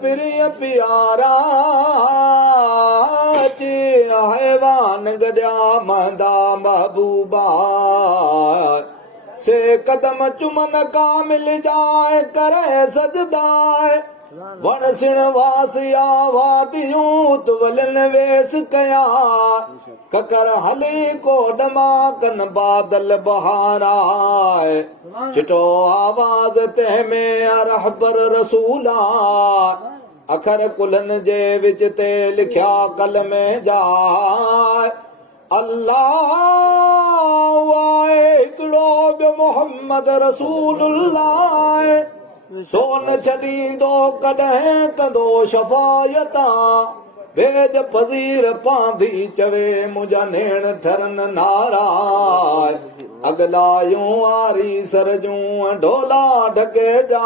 प्रिय प्यारा चे हैवान गजा महदा महबूबा से कदम चुमन का मिल जाए करे सजदाए वण सिण वासिया वातियूं तुवलन वेस कया ककर हली कोडमा कन बादल बहाराए चिटो आवाज तंहिंमें रहबर रसूला अखर कुलन जे विच ते लिखिया कलमे जाए अल्लाह हिकिड़ो ॿियो मोहम्मद रसूलुल्लाह सोन छॾींदो कॾहिं कंदो शफ़ायता वेद फज़ीर पांधी चवे मुंहिंजा नेण ठरन नाराय अगलायूं आरी सर जूं ढोला ढके जा